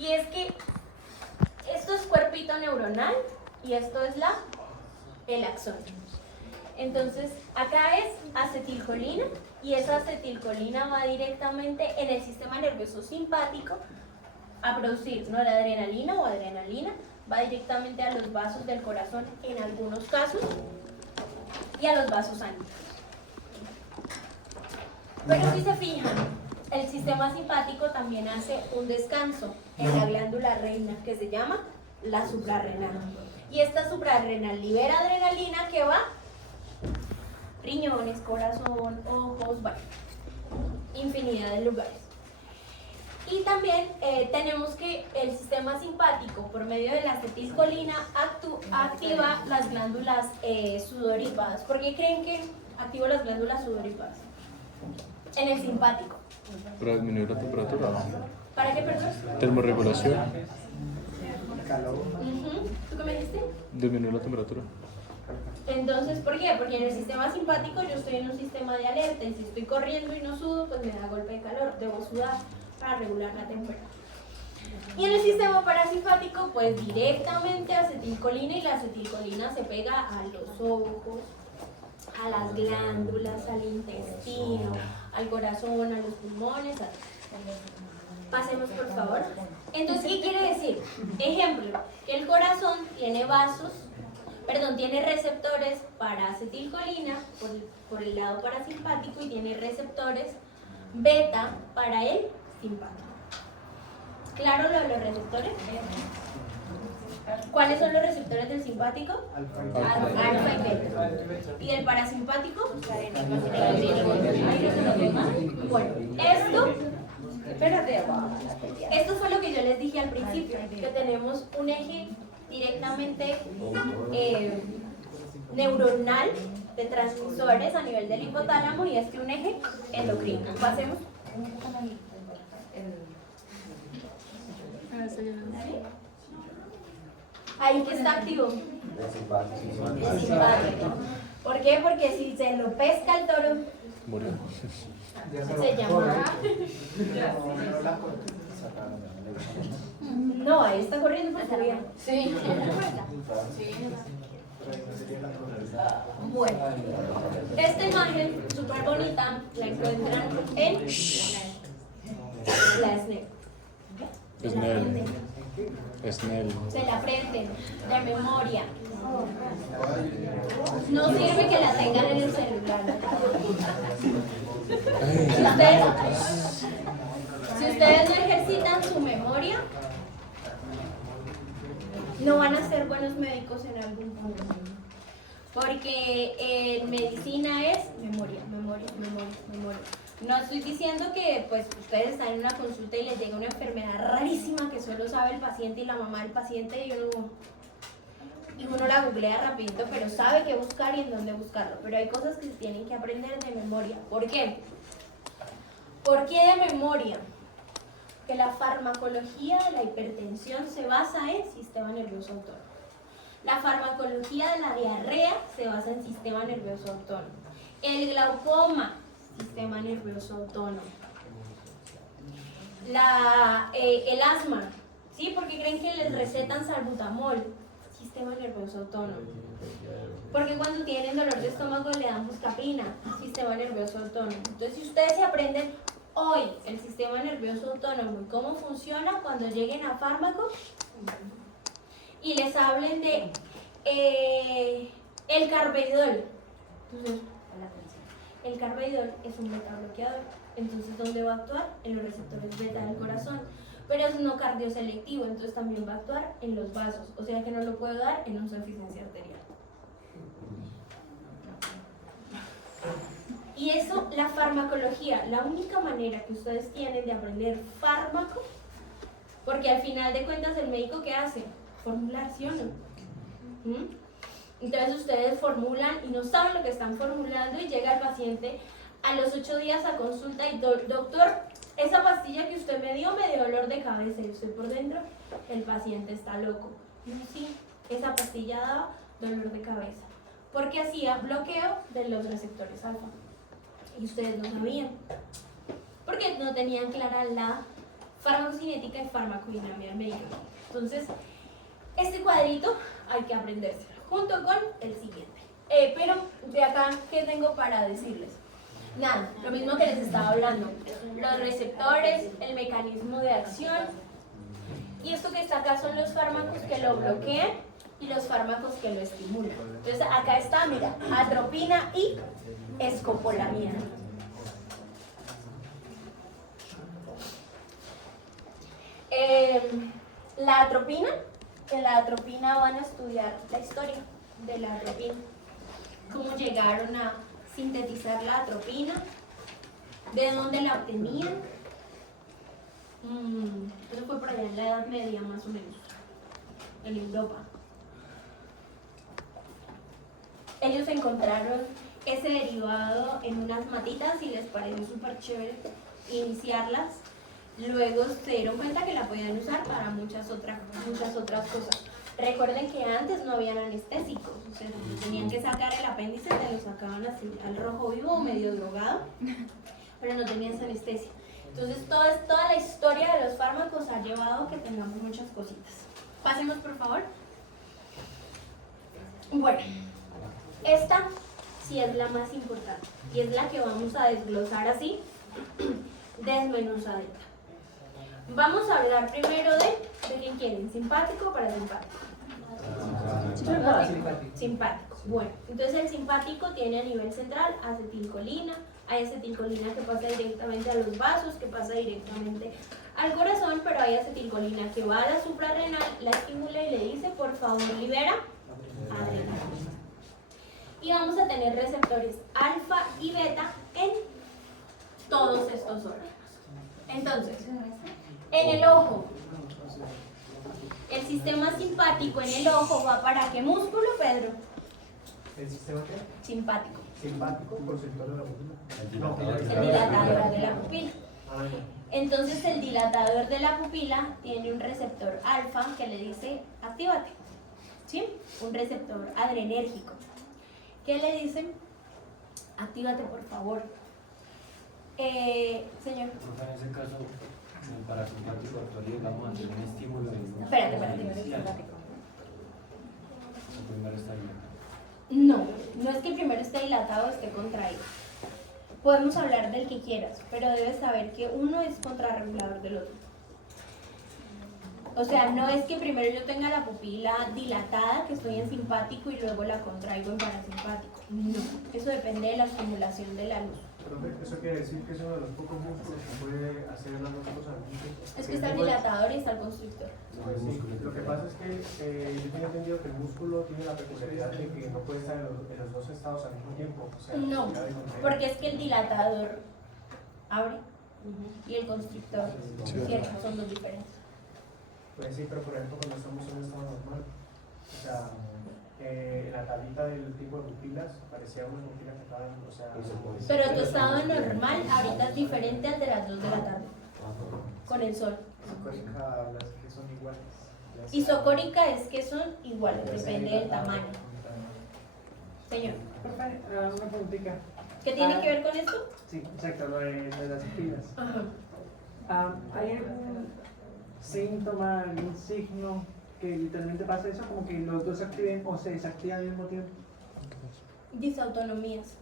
Y es que esto es cuerpito neuronal y esto es el axón. Entonces, acá es acetilcolina y esa acetilcolina va directamente en el sistema nervioso simpático a producir noradrenalina o adrenalina, va directamente a los vasos del corazón en algunos casos y a los vasos sanguíneos. Pero si se fijan, el sistema simpático también hace un descanso en la glándula reina que se llama la suprarrenal. Y esta suprarrenal libera adrenalina que va riñones, corazón, ojos, bueno, infinidad de lugares. Y también tenemos que el sistema simpático, por medio de la acetilcolina, activa las glándulas sudoríparas. ¿Por qué creen que activa las glándulas sudoríparas? En el simpático. Para disminuir la temperatura. ¿Para qué, perdón? Termorregulación. ¿Tú qué me dijiste? Disminuir la temperatura. Entonces, ¿por qué? Porque en el sistema simpático yo estoy en un sistema de alerta y si estoy corriendo y no sudo, pues me da golpe de calor, debo sudar para regular la temperatura. Y en el sistema parasimpático, pues directamente acetilcolina y la acetilcolina se pega a los ojos, a las glándulas, al intestino, al corazón, a los pulmones. Pasemos por favor. Entonces, ¿qué quiere decir? Ejemplo, que el corazón tiene tiene receptores para acetilcolina por el lado parasimpático y tiene receptores beta para el simpático. ¿Claro lo de los receptores? ¿Cuáles son los receptores del simpático? Alfa y beta. ¿Y el parasimpático? Bueno, esto fue lo que yo les dije al principio, que tenemos un eje directamente neuronal de transmisores a nivel del hipotálamo y un eje endocrino. Pasemos. Ahí que está activo. El simpático. ¿Por qué? Porque si se lo pesca el toro, Murió. se llama. No, ahí está corriendo por su vida. Sí. Bueno, esta imagen súper bonita la encuentran en la SNEL. Snell. Se la aprenden de memoria. No sirve que la tengan en el celular. Si ustedes no ejercitan su memoria, no van a ser buenos médicos en algún punto. Porque en medicina es memoria. No estoy diciendo que pues ustedes están en una consulta y les llega una enfermedad rarísima que solo sabe el paciente y la mamá del paciente y uno la googlea rapidito, pero sabe qué buscar y en dónde buscarlo. Pero hay cosas que se tienen que aprender de memoria. ¿Por qué? ¿Por qué de memoria? Que la farmacología de la hipertensión se basa en sistema nervioso autónomo. La farmacología de la diarrea se basa en sistema nervioso autónomo. El glaucoma, sistema nervioso autónomo. El asma, ¿sí? Porque creen que les recetan salbutamol, sistema nervioso autónomo. Porque cuando tienen dolor de estómago le dan buscapina, sistema nervioso autónomo. Entonces, si ustedes se aprenden hoy el sistema nervioso autónomo y cómo funciona cuando lleguen a fármacos y les hablen de el carvedilol. Entonces, el carvedilol es un beta bloqueador. Entonces, ¿dónde va a actuar? En los receptores beta del corazón. Pero es no cardioselectivo, entonces también va a actuar en los vasos. O sea que no lo puedo dar en insuficiencia arterial. Y eso, la farmacología, la única manera que ustedes tienen de aprender fármaco, porque al final de cuentas el médico ¿qué hace? Formular, ¿sí o no? Entonces ustedes formulan y no saben lo que están formulando y llega el paciente a los 8 días a consulta y doctor, esa pastilla que usted me dio dolor de cabeza y usted por dentro, el paciente está loco. No, sí, esa pastilla daba dolor de cabeza porque hacía bloqueo de los receptores alfa y ustedes no sabían porque no tenían clara la farmacocinética y farmacodinámica del medicamento. Entonces, este cuadrito hay que aprendérselo junto con el siguiente. Pero de acá, ¿qué tengo para decirles? Nada, lo mismo que les estaba hablando. Los receptores, el mecanismo de acción. Y esto que está acá son los fármacos que lo bloquean y los fármacos que lo estimulan. Entonces acá está, mira, atropina y escopolamina. La atropina, en la atropina van a estudiar la historia de la atropina, cómo llegaron a sintetizar la atropina, de dónde la obtenían. Eso fue por allá en la Edad Media más o menos, en Europa. Ellos encontraron ese derivado en unas matitas y les pareció súper chévere iniciarlas. Luego se dieron cuenta que la podían usar para muchas otras cosas. Recuerden que antes no habían anestésicos, o sea, tenían que sacar el apéndice, te lo sacaban así al rojo vivo o medio drogado, pero no tenías anestesia. Entonces toda la historia de los fármacos ha llevado a que tengamos muchas cositas. Pasemos por favor. Bueno, esta sí es la más importante y es la que vamos a desglosar así, desmenuzadita. Vamos a hablar primero de quién quieren, simpático o parasimpático. Simpático. Bueno, entonces el simpático tiene a nivel central acetilcolina. Hay acetilcolina que pasa directamente a los vasos, que pasa directamente al corazón, pero hay acetilcolina que va a la suprarrenal, la estimula y le dice, por favor, libera adrenalina. Y vamos a tener receptores alfa y beta en todos estos órganos. Entonces, en el ojo, el sistema simpático en el ojo va para ¿qué músculo, Pedro? ¿El sistema qué? Simpático. Simpático por sector de la pupila. El dilatador de la pupila. Entonces el dilatador de la pupila tiene un receptor alfa que le dice actívate, ¿sí? Un receptor adrenérgico que le dice actívate por favor. Señor. En ese caso, el parasimpático actuaría, digamos, ante un estímulo. Espérate. El primero está bien. No es que el primero esté dilatado o esté contraído. Podemos hablar del que quieras, pero debes saber que uno es contrarregulador del otro. O sea, no es que primero yo tenga la pupila dilatada, que estoy en simpático, y luego la contraigo en parasimpático. No, eso depende de la estimulación de la luz. Profe, ¿eso quiere decir que es uno de los pocos músculos que puede hacer las dos cosas al mismo tiempo? Es que está el dilatador y está el constrictor. Sí, lo que pasa es que yo tengo entendido que el músculo tiene la peculiaridad de que no puede estar en los dos estados al mismo tiempo. O sea, No, ya de contraer. porque es que el dilatador abre y el constrictor cierra, son dos diferentes. Pues sí, pero por ejemplo cuando estamos en un estado normal, o sea, en la tablita del tipo de pupilas parecía una pupila que estaba, o sea... Pero tu estado normal ahorita es diferente al de las 2 de la tarde, con el sol. Isocórica, las que son iguales. Isocórica es que son iguales, depende del tamaño. Señor, Profe, una preguntita. ¿qué tiene que ver con esto? Sí, exacto, lo de las pupilas. Ajá. ¿Hay algún síntoma, algún signo que literalmente pasa eso? Como que los dos se activen o se desactivan al mismo tiempo. Disautonomías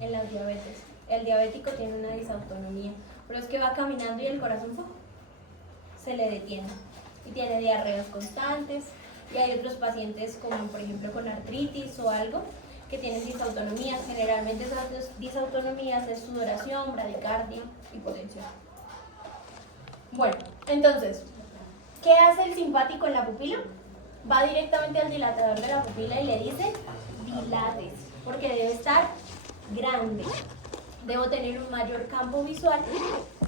en las diabetes. El diabético tiene una disautonomía, pero es que va caminando y el corazón se le detiene y tiene diarreas constantes. Y hay otros pacientes como por ejemplo con artritis o algo que tienen disautonomías. Generalmente esas disautonomías es sudoración, bradicardia, hipotensión. Bueno, entonces, ¿qué hace el simpático en la pupila? Va directamente al dilatador de la pupila y le dice dilates, porque debe estar grande. Debo tener un mayor campo visual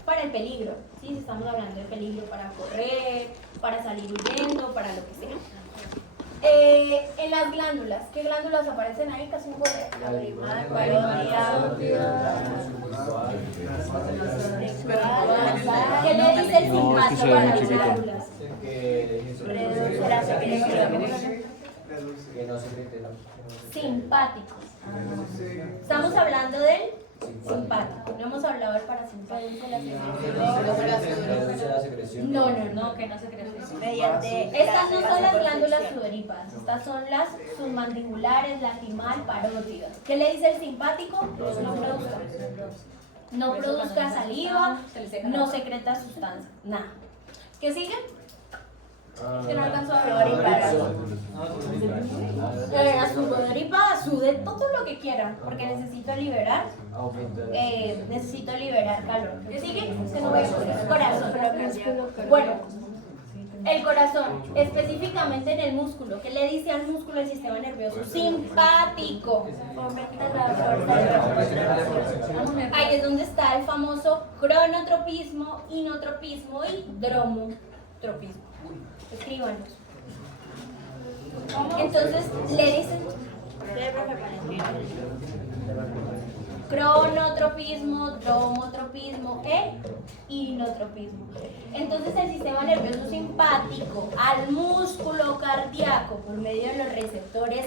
para el peligro, ¿sí? Si estamos hablando de peligro para correr, para salir huyendo, para lo que sea. En las glándulas, ¿qué glándulas aparecen ahí? Casi un poder. La primaria, ¿qué le dice el No, es que simpático se ve para muy las chiquito. glándulas? Reduce la secreción. Que no se mete la... Simpático. Estamos hablando del simpático. No hemos hablado del parasimpático. La secreción. No. Que no se crece. Mediante, estas no son las glándulas sudoríparas, estas son las submandibulares, lacrimal, parótida. ¿Qué le dice el simpático? No produzca saliva, no secreta sustancia, nada. ¿Qué sigue? Que no alcanzó a ver. La sudoripa sude todo lo que quiera, porque necesito liberar calor. ¿Qué sigue? Que no voy a poner corazón. Bueno, el corazón, específicamente en el músculo. ¿Qué le dice al músculo el sistema nervioso? Simpático. Fomenta la fuerza. Ahí es donde está el famoso cronotropismo, inotropismo y dromotropismo. Escríbanos. Entonces le dicen cronotropismo, dromotropismo e inotropismo. Entonces el sistema nervioso simpático al músculo cardíaco por medio de los receptores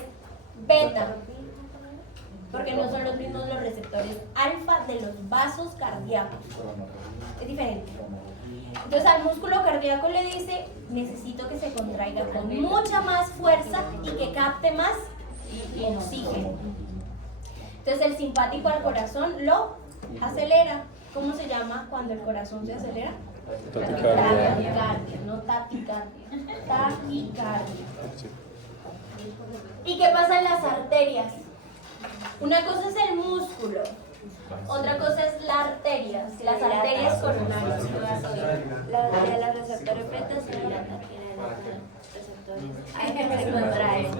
beta, porque no son los mismos los receptores alfa de los vasos cardíacos, es diferente. Entonces al músculo cardíaco le dice, necesito que se contraiga con mucha más fuerza y que capte más oxígeno. Entonces el simpático al corazón lo acelera. ¿Cómo se llama cuando el corazón se acelera? Taquicardia, no taquicardia. Taquicardia. ¿Y qué pasa en las arterias? Una cosa es el músculo, otra cosa es la arteria, las arterias coronarias. Los receptores beta se dilatan y los receptores hay que se contraen.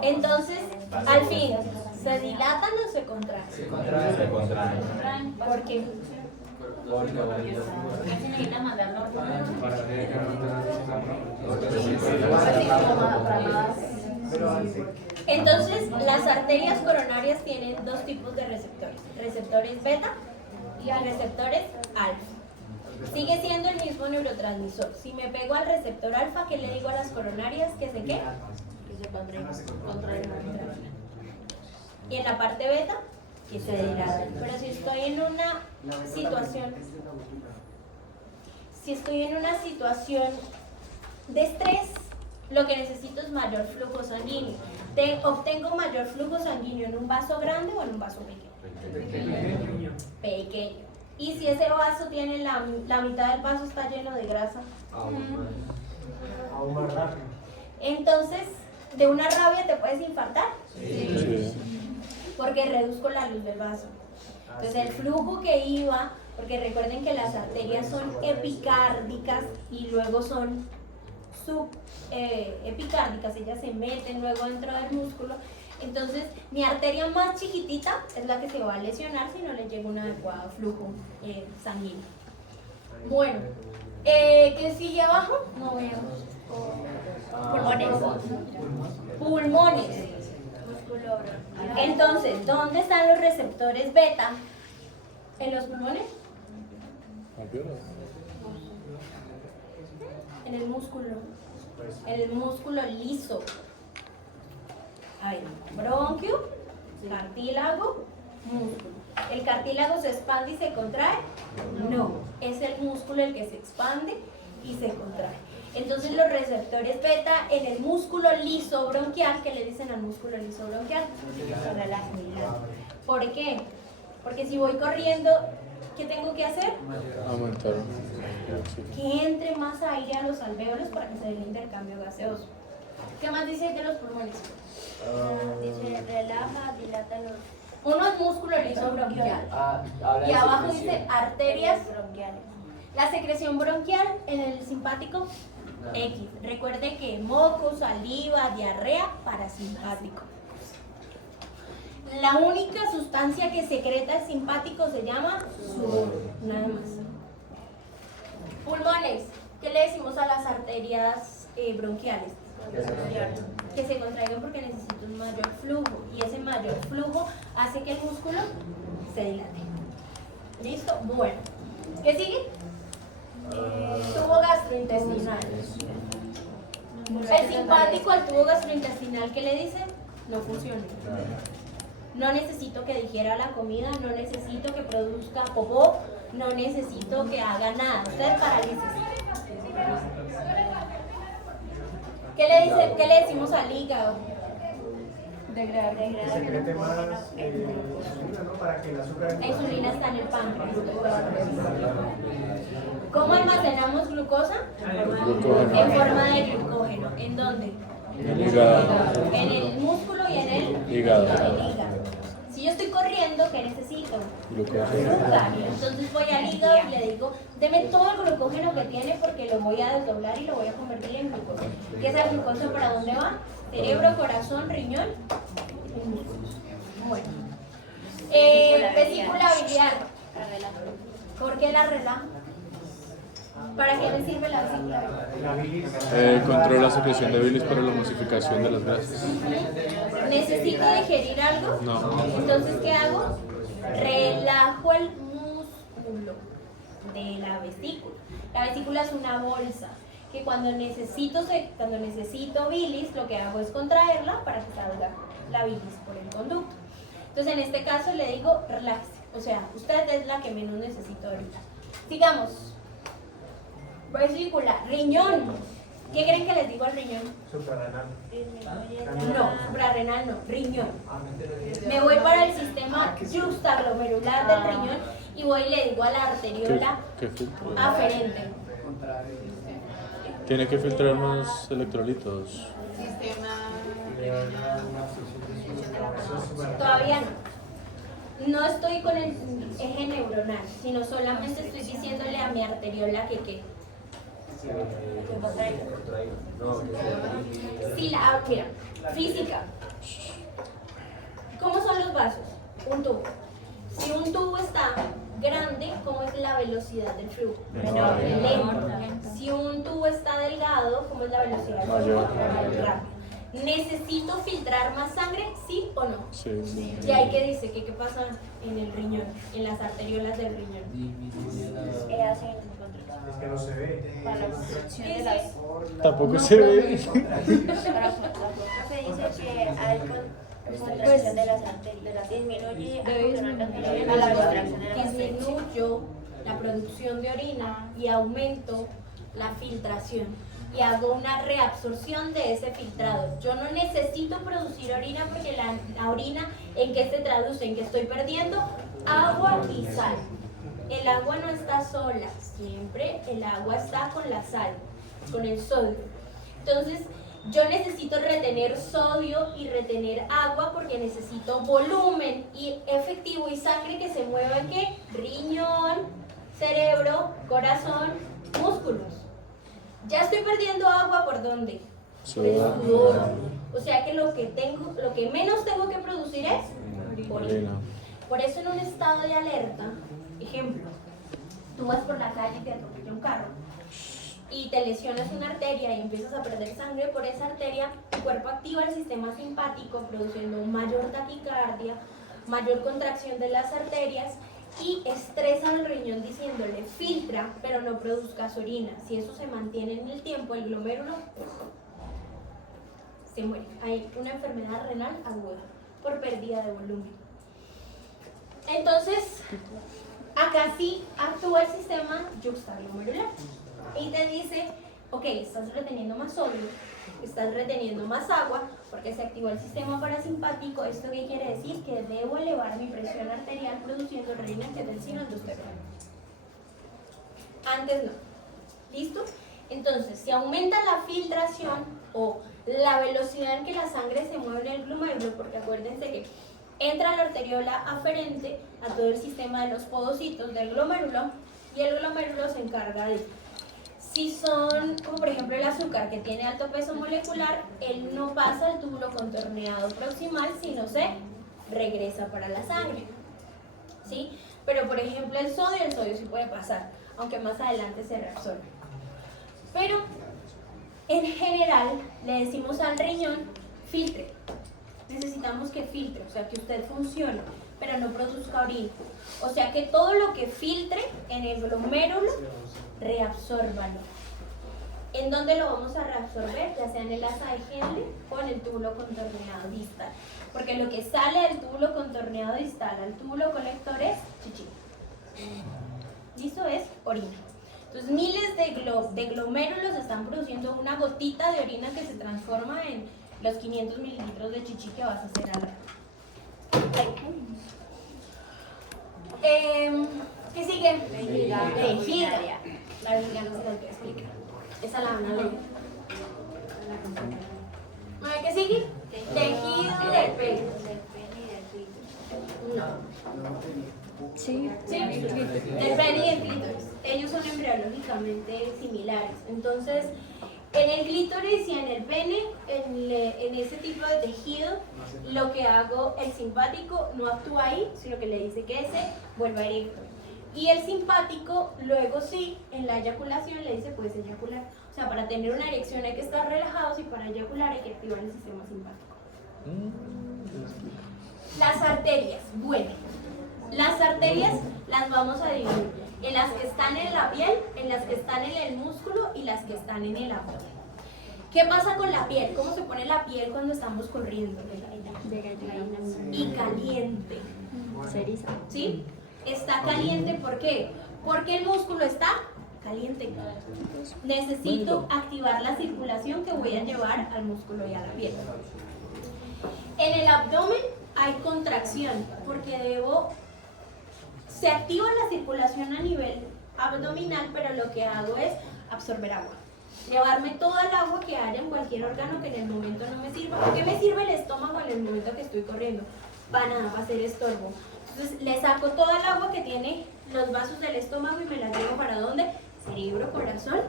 Entonces, al fin, ¿se dilatan o se contraen? Se contraen. ¿Por qué? Casi necesitan mandarlo. Entonces, las arterias coronarias tienen dos tipos de receptores, receptores beta y receptores alfa. Sigue siendo el mismo neurotransmisor. Si me pego al receptor alfa, ¿qué le digo a las coronarias? ¿Que se qué? Que se contraen. Y en la parte beta, que se dilaten. Pero si estoy en una situación de estrés, lo que necesito es mayor flujo sanguíneo. ¿Obtengo mayor flujo sanguíneo en un vaso grande o en un vaso pequeño? Pequeño. Y si ese vaso tiene la mitad del vaso está lleno de grasa, Aún más rápido. entonces, ¿de una rabia te puedes infartar? Sí. Porque reduzco la luz del vaso. Entonces el flujo que iba, porque recuerden que las arterias son epicárdicas y luego son subepicárdicas, ellas se meten luego dentro del músculo. Entonces mi arteria más chiquitita es la que se va a lesionar si no le llega un adecuado flujo sanguíneo. Bueno, ¿qué sigue abajo? No veamos. Pulmones. Entonces, ¿dónde están los receptores beta? ¿En los pulmones? En el músculo. En el músculo liso. A ver, bronquio, cartílago, músculo. ¿El cartílago se expande y se contrae? No, es el músculo el que se expande y se contrae. Entonces los receptores beta en el músculo liso bronquial, ¿qué le dicen al músculo liso bronquial? ¿Por qué? Porque si voy corriendo, ¿qué tengo que hacer? Aumentar. Que entre más aire a los alvéolos para que se dé el intercambio gaseoso. ¿Qué más dice de los pulmones? Dice, relaja, dilata los Uno es músculo liso bronquial Habla y de abajo secreción. dice arterias. bronquiales. La secreción bronquial en el simpático X. Recuerde que moco, saliva, diarrea, parasimpático. La única sustancia que secreta el simpático se llama sudor, nada más. Pulmones. ¿Qué le decimos a las arterias bronquiales? Que se contraigan porque necesito un mayor flujo y ese mayor flujo hace que el músculo se dilate. ¿Listo? Bueno. ¿Qué sigue? Tubo gastrointestinal. El simpático al tubo gastrointestinal, ¿qué le dice? No funciona. No necesito que digiera la comida, no necesito que produzca popó, no necesito que haga nada. Usted parálisis. ¿Qué le decimos al hígado? Que secrete más insulina, ¿no? Para que el azúcar... La insulina está en el páncreas. ¿Cómo almacenamos glucosa? Glucógeno. En forma de glucógeno. ¿En dónde? El hígado. En el músculo y en el Hígado. hígado. Si yo estoy corriendo, ¿qué necesito? Glucógeno. Azúcar. Entonces voy al hígado y le digo, deme todo el glucógeno que tiene porque lo voy a desdoblar y lo voy a convertir en glucosa. ¿Y esa glucosa para dónde va? Cerebro, corazón, riñón. Bueno. Vesícula biliar. ¿Por qué la relaja? ¿Para qué me sirve la vesícula biliar? La bilis... Controla la secreción de bilis para la emulsificación de las grasas. ¿Necesito digerir algo? No. Entonces, ¿qué hago? Relajo el músculo de la vesícula. La vesícula es una bolsa que cuando necesito bilis, lo que hago es contraerla para que salga la bilis por el conducto. Entonces, en este caso le digo, relájese. O sea, usted es la que menos necesito ahorita. Sigamos. Vesícula, riñón. ¿Qué creen que les digo al riñón? Suprarrenal. No, suprarrenal no, riñón. Me voy para el sistema juxtaglomerular del riñón y voy y le digo a la arteriola ¿Qué filtro? aferente. Tiene que filtrar más electrolitos. Todavía no. No estoy con el eje neuronal, sino solamente estoy diciéndole a mi arteriola que qué. Sí, mira, física. ¿Cómo son los vasos? Un tubo. Si un tubo está grande, ¿cómo es la velocidad del flujo? Menor. Lento. Si un tubo está delgado, ¿cómo es la velocidad del flujo? Mayor. Rápido. ¿Necesito filtrar más sangre? ¿Sí o no? Sí. ¿Y ahí qué dice? ¿Qué pasa en el riñón? En las arteriolas del riñón. Hacen Es que no se ve. para la construcción ¿Qué de es las... eso? Tampoco se ve. Se dice que hay contracción de las arterias, disminuye a la contracción de las arterias. Disminuyo la producción de orina y aumento la filtración. Y hago una reabsorción de ese filtrado. Yo no necesito producir orina porque la orina, ¿en qué se traduce? En que estoy perdiendo agua y sal. El agua no está sola, siempre el agua está con la sal, con el sodio. Entonces, yo necesito retener sodio y retener agua porque necesito volumen y efectivo y sangre que se mueva en ¿qué? Riñón, cerebro, corazón, músculos. Ya estoy perdiendo agua, ¿por dónde? Por el sudor. O sea que lo que menos tengo que producir es orina. Por eso en un estado de alerta, ejemplo, tú vas por la calle y te atropella un carro y te lesionas una arteria y empiezas a perder sangre por esa arteria, tu cuerpo activa el sistema simpático produciendo mayor taquicardia, mayor contracción de las arterias y estresa al riñón diciéndole filtra pero no produzcas orina. Si eso se mantiene en el tiempo, el glomérulo se muere. Hay una enfermedad renal aguda por pérdida de volumen. Entonces, acá sí actúa el sistema juxtaglomerular y te dice, ok, estás reteniendo más sodio, estás reteniendo más agua porque se activó el sistema parasimpático. ¿Esto qué quiere decir? Que debo elevar mi presión arterial produciendo renin-angiotensina aldosterona. Antes no. ¿Listo? Entonces, si aumenta la filtración o la velocidad en que la sangre se mueve en el glomérulo, porque acuérdense que entra la arteriola aferente a todo el sistema de los podocitos del glomérulo y el glomérulo se encarga de, si son, como por ejemplo el azúcar que tiene alto peso molecular, él no pasa al túbulo contorneado proximal, sino se regresa para la sangre, ¿sí? Pero por ejemplo el sodio sí puede pasar, aunque más adelante se reabsorbe. Pero en general le decimos al riñón, filtre. Necesitamos que filtre, o sea que usted funcione, pero no produzca orina. O sea que todo lo que filtre en el glomérulo, reabsórbalo. ¿En dónde lo vamos a reabsorber? Ya sea en el asa de Henle o en el túbulo contorneado distal. Porque lo que sale del túbulo contorneado distal al túbulo colector es chichi. ¿Listo? Es orina. Entonces miles de glomérulos están produciendo una gotita de orina que se transforma en los 500 mililitros de chichi que vas a hacer al rato. ¿Qué sigue? Vejiga. La vejiga no se la voy a explicar. Esa la van a leer. A ver, ¿qué sigue? Tejido del pene. No. Sí. Sí, el pene y el clítoris. Ellos son embriológicamente similares. Entonces, en el clítoris y en el pene, en ese tipo de tejido, lo que hago, el simpático no actúa ahí, sino que le dice que ese vuelva erecto. Y el simpático, luego sí, en la eyaculación le dice puedes eyacular. O sea, para tener una erección hay que estar relajados y para eyacular hay que activar el sistema simpático. Las arterias, bueno, las arterias las vamos a dividir en las que están en la piel, en las que están en el músculo y las que están en el abdomen. ¿Qué pasa con la piel? ¿Cómo se pone la piel cuando estamos corriendo? Y caliente. ¿Sí? Está caliente, ¿por qué? Porque el músculo está caliente. Necesito activar la circulación que voy a llevar al músculo y a la piel. En el abdomen hay contracción, porque se activa la circulación a nivel abdominal, pero lo que hago es absorber agua. Llevarme toda el agua que haya en cualquier órgano que en el momento no me sirva. ¿Por qué me sirve el estómago en el momento que estoy corriendo? Para nada, para hacer estorbo. Entonces le saco toda el agua que tiene los vasos del estómago y me la llevo ¿para dónde? Cerebro, corazón,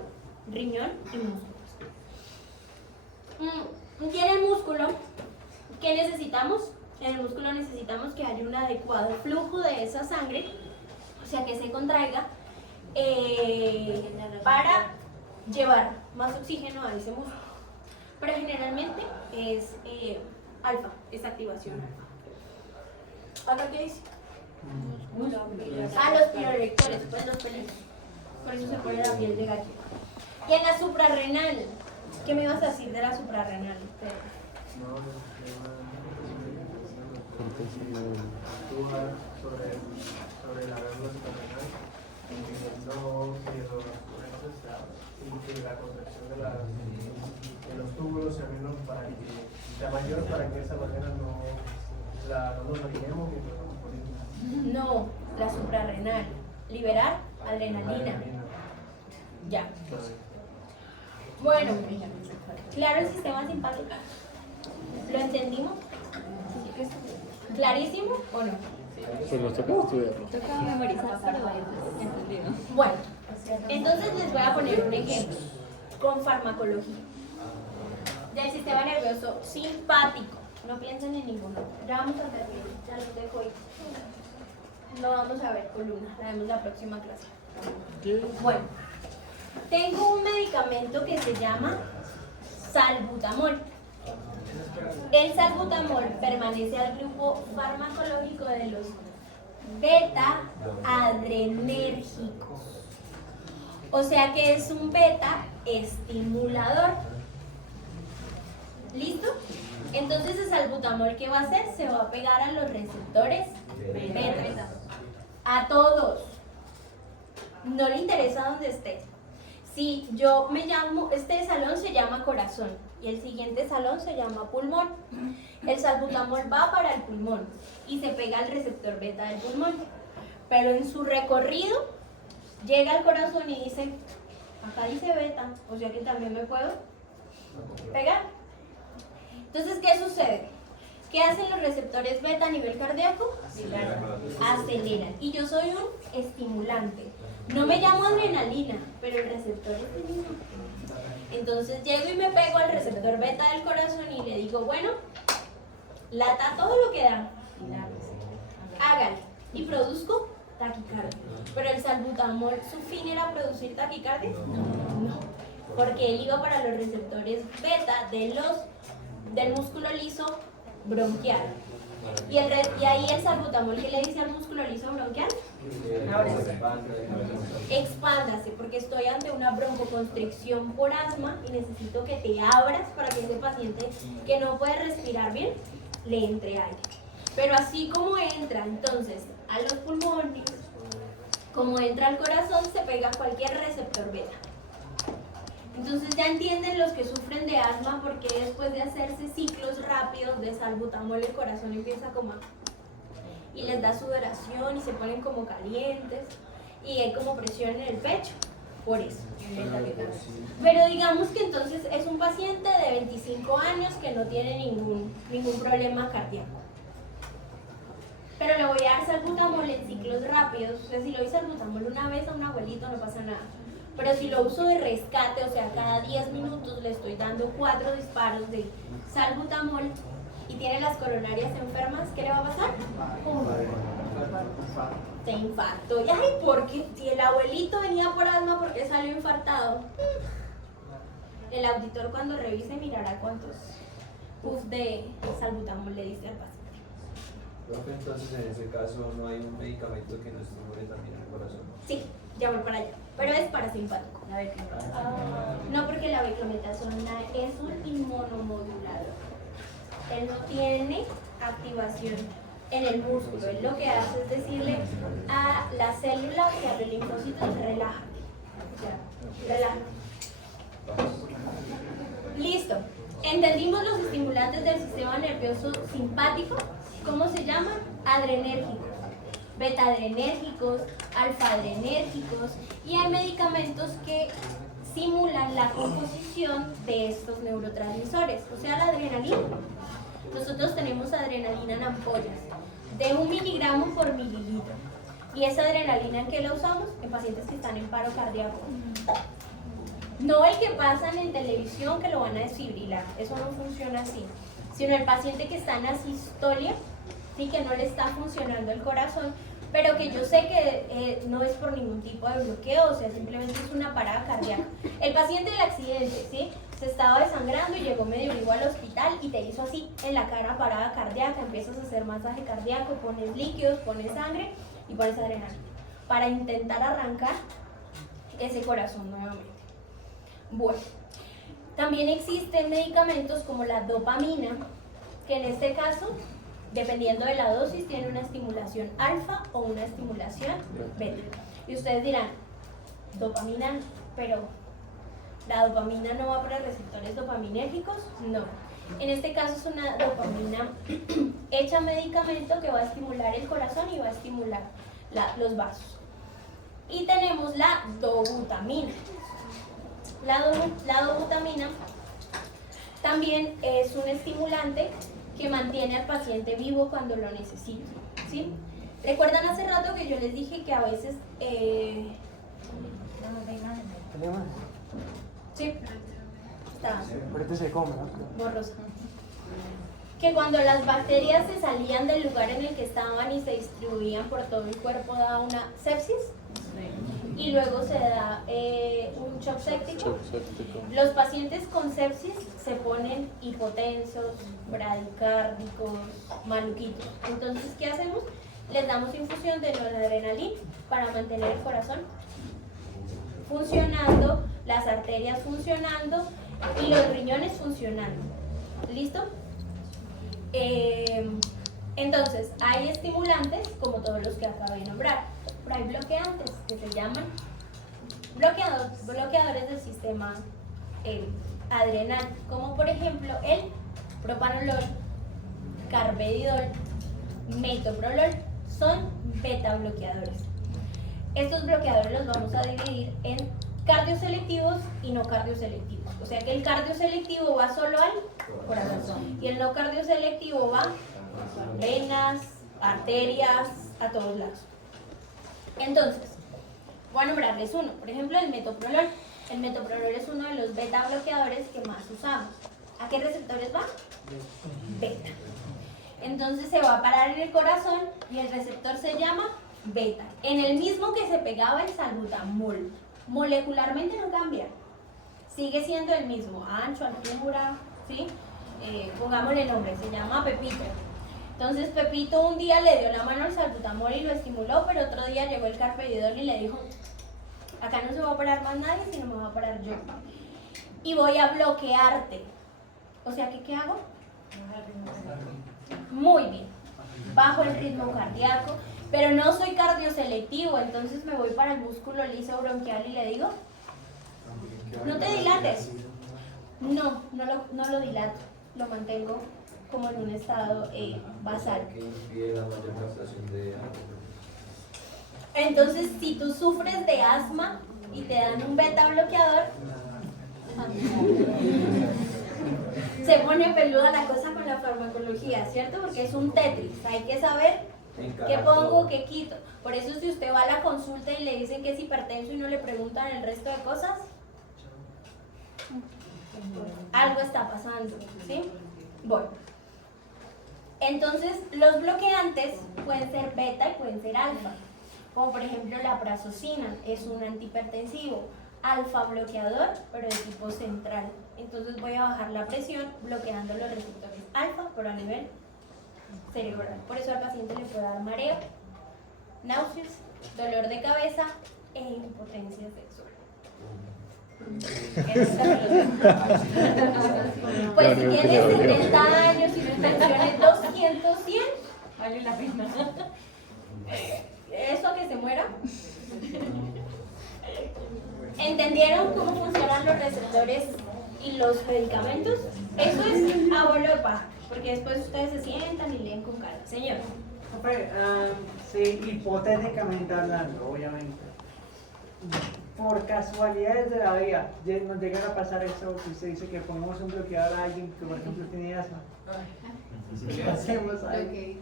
riñón y músculos. Tiene el músculo. ¿Qué necesitamos? En el músculo necesitamos que haya un adecuado flujo de esa sangre, o sea que se contraiga, para llevar más oxígeno a ese músculo. Pero generalmente es alfa, es activación alfa. ¿Acá qué dice? Los pirolectores, pues los pelitos. Por eso se pone la piel de gallo. Y en la suprarrenal, ¿qué me ibas a decir de la suprarrenal? Actúa sobre la médula suprarrenal, impidiendo que los recurrentes y que la contracción de los túbulos sea menos para que sea mayor, para que esa manera no nos marinemos mientras vamos poniendo. No, la suprarrenal. Liberar adrenalina. Ya. Bueno, claro el sistema simpático. ¿Lo entendimos? ¿Clarísimo o no? Pues nos toca estudiarlo. Toca memorizar, pero entendido. Bueno, entonces les voy a poner un ejemplo con farmacología del sistema nervioso simpático. No piensen en ninguno. Ya vamos a terminar, ya los dejo ahí. No vamos a ver columna, la vemos la próxima clase. Bueno, tengo un medicamento que se llama salbutamol. El salbutamol pertenece al grupo farmacológico de los beta-adrenérgicos. O sea que es un beta-estimulador. ¿Listo? Entonces el salbutamol, ¿qué va a hacer? Se va a pegar a los receptores beta. A todos. No le interesa dónde esté. Si yo me llamo, este salón se llama corazón y el siguiente salón se llama pulmón. El salbutamol va para el pulmón y se pega al receptor beta del pulmón. Pero en su recorrido llega al corazón y dice, acá dice beta, o sea que también me puedo pegar. Entonces, ¿qué sucede? ¿Qué hacen los receptores beta a nivel cardíaco? Aceleran. Y yo soy un estimulante. No me llamo adrenalina, pero el receptor es el mismo. Entonces llego y me pego al receptor beta del corazón y le digo, bueno, lata todo lo que da. Hágale. Y produzco taquicardia. Pero el salbutamol, ¿su fin era producir taquicardia? No. Porque él iba para los receptores beta del músculo liso bronquial. Y ahí el salbutamol, ¿qué le dice al músculo liso bronquial? Expándase, porque estoy ante una broncoconstricción por asma y necesito que te abras para que ese paciente que no puede respirar bien, le entre aire. Pero así como entra entonces a los pulmones, como entra al corazón, se pega a cualquier receptor beta. Entonces ya entienden los que sufren de asma porque después de hacerse ciclos rápidos de salbutamol el corazón empieza como y les da sudoración y se ponen como calientes y hay como presión en el pecho, por eso. Pero digamos que entonces es un paciente de 25 años que no tiene ningún problema cardíaco. Pero le voy a dar salbutamol en ciclos rápidos. O sea, si le doy salbutamol una vez a un abuelito no pasa nada. Pero si lo uso de rescate, o sea, cada 10 minutos le estoy dando 4 disparos de salbutamol y tiene las coronarias enfermas, ¿qué le va a pasar? Se infartó. Y ay, ¿por qué? Si el abuelito venía por asma, ¿por qué salió infartado? El auditor cuando revise mirará cuántos puffs de salbutamol le diste al paciente. Profe, entonces en ese caso no hay un medicamento que nos estimule también el corazón. Sí, ya voy para allá, pero es parasimpático. No, porque la beclometasona es un inmunomodulador. Él no tiene activación en el músculo. Él lo que hace es decirle a la célula que a los linfocitos, relájate. Ya, relájate. Listo. Entendimos los estimulantes del sistema nervioso simpático. ¿Cómo se llaman? Adrenérgicos, beta-adrenérgicos, alfa-adrenérgicos, y hay medicamentos que simulan la composición de estos neurotransmisores, o sea, la adrenalina. Nosotros tenemos adrenalina en ampollas de 1 miligramo por mililitro. ¿Y esa adrenalina en qué la usamos? En pacientes que están en paro cardíaco. No el que pasan en televisión que lo van a desfibrilar, eso no funciona así, sino el paciente que está en asistolia, ¿sí? Que no le está funcionando el corazón, pero que yo sé que no es por ningún tipo de bloqueo, o sea, simplemente es una parada cardíaca. El paciente del accidente, ¿sí? Se estaba desangrando y llegó medio vivo al hospital y te hizo así en la cara parada cardíaca, empiezas a hacer masaje cardíaco, pones líquidos, pones sangre y pones adrenalina para intentar arrancar ese corazón nuevamente. Bueno, también existen medicamentos como la dopamina, que en este caso, dependiendo de la dosis, tiene una estimulación alfa o una estimulación beta. Y ustedes dirán, dopamina, pero ¿la dopamina no va para receptores dopaminérgicos? No. En este caso es una dopamina hecha medicamento que va a estimular el corazón y va a estimular los vasos. Y tenemos la dobutamina. La dobutamina también es un estimulante que mantiene al paciente vivo cuando lo necesita, ¿sí? ¿Recuerdan hace rato que yo les dije que a veces... Sí, está Ahorita se come, ¿no? borroso. Que cuando las bacterias se salían del lugar en el que estaban y se distribuían por todo el cuerpo da una sepsis. Y luego se da un shock séptico. Los pacientes con sepsis se ponen hipotensos, bradicárdicos, maluquitos. Entonces, ¿qué hacemos? Les damos infusión de noradrenalina para mantener el corazón funcionando, las arterias funcionando y los riñones funcionando. ¿Listo? Entonces, hay estimulantes como todos los que acabé de nombrar, pero hay bloqueantes que se llaman bloqueadores del sistema adrenal, como por ejemplo el propanolol, carvedilol, metoprolol, son beta bloqueadores. Estos bloqueadores los vamos a dividir en cardioselectivos y no cardioselectivos. O sea que el cardioselectivo va solo al corazón y el no cardioselectivo va a venas, arterias, a todos lados. Entonces, voy a nombrarles uno. Por ejemplo, el metoprolol. El metoprolol es uno de los beta bloqueadores que más usamos. ¿A qué receptores va? Beta. Entonces se va a parar en el corazón y el receptor se llama beta. En el mismo que se pegaba el salbutamol. Molecularmente no cambia. Sigue siendo el mismo. Ancho, altura, ¿sí? Pongámosle nombre, se llama pepita. Entonces Pepito un día le dio la mano al salbutamol y lo estimuló, pero otro día llegó el carpe diem y le dijo, acá no se va a parar más nadie, sino me va a parar yo. Y voy a bloquearte. O sea, ¿qué hago? Muy bien. Bajo el ritmo cardíaco, pero no soy cardioselectivo, entonces me voy para el músculo liso bronquial y le digo, no te dilates. No lo dilato, lo mantengo como en un estado basal. Que impide la mayor captación de agua. Entonces, si tú sufres de asma y te dan un beta bloqueador, se pone peluda la cosa con la farmacología, ¿cierto? Porque es un Tetris, hay que saber qué pongo, qué quito. Por eso si usted va a la consulta y le dicen que es hipertenso y no le preguntan el resto de cosas, algo está pasando, ¿sí? Bueno, entonces los bloqueantes pueden ser beta y pueden ser alfa, como por ejemplo la prazosina, es un antihipertensivo, alfa bloqueador, pero de tipo central. Entonces voy a bajar la presión bloqueando los receptores alfa, pero a nivel cerebral. Por eso al paciente le puede dar mareo, náuseas, dolor de cabeza e impotencia sexual. Pues si tienes 70 años y tu tensión es 200, 100, vale la pena. Eso que se muera. ¿Entendieron cómo funcionan los receptores y los medicamentos? Eso es abuelo de paja, porque después ustedes se sientan y leen con calma. Señor. Profe, sí, hipotéticamente hablando, obviamente. Por casualidades de la vida, nos llega a pasar eso que usted dice que ponemos un bloqueador a alguien que, por ejemplo, tiene asma. ¿Qué hacemos ahí?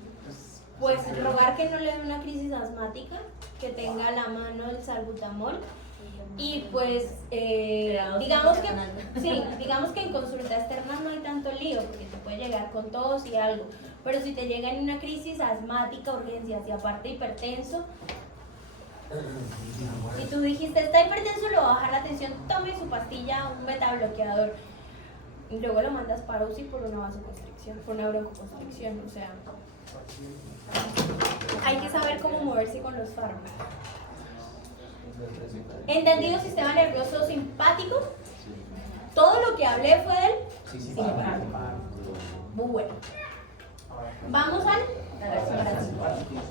Pues rogar que no le dé una crisis asmática, que tenga a la mano el salbutamol. Y pues, digamos que en consulta externa no hay tanto lío, porque te puede llegar con tos y algo. Pero si te llega en una crisis asmática, urgencias y aparte hipertenso, y tú dijiste, está hipertenso, le va a bajar la tensión, tome su pastilla, un beta bloqueador. Y luego lo mandas para UCI por una vasoconstricción, por una broncoconstricción, o sea, hay que saber cómo moverse con los fármacos. ¿Entendido sistema nervioso simpático? Todo lo que hablé fue del simpático. Muy bueno. Vamos al parasimpático.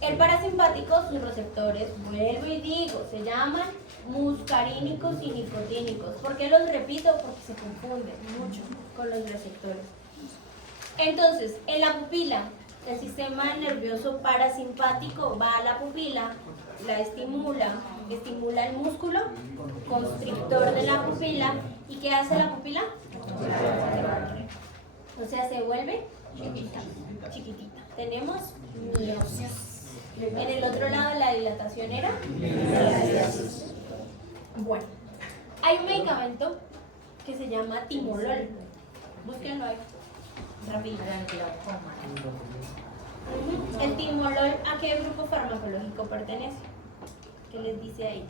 El parasimpático, sus receptores, vuelvo y digo, se llaman muscarínicos y nicotínicos. ¿Por qué los repito? Porque se confunden mucho con los receptores. Entonces, en la pupila, el sistema nervioso parasimpático va a la pupila, la estimula el músculo constrictor de la pupila. ¿Y qué hace la pupila? O sea, se vuelve chiquitita. Tenemos miosis. En el otro lado la dilatación era miosis. Bueno, hay un medicamento que se llama timolol. Búsquenlo ahí. Rápido. El timolol, ¿a qué grupo farmacológico pertenece? ¿Qué les dice ahí?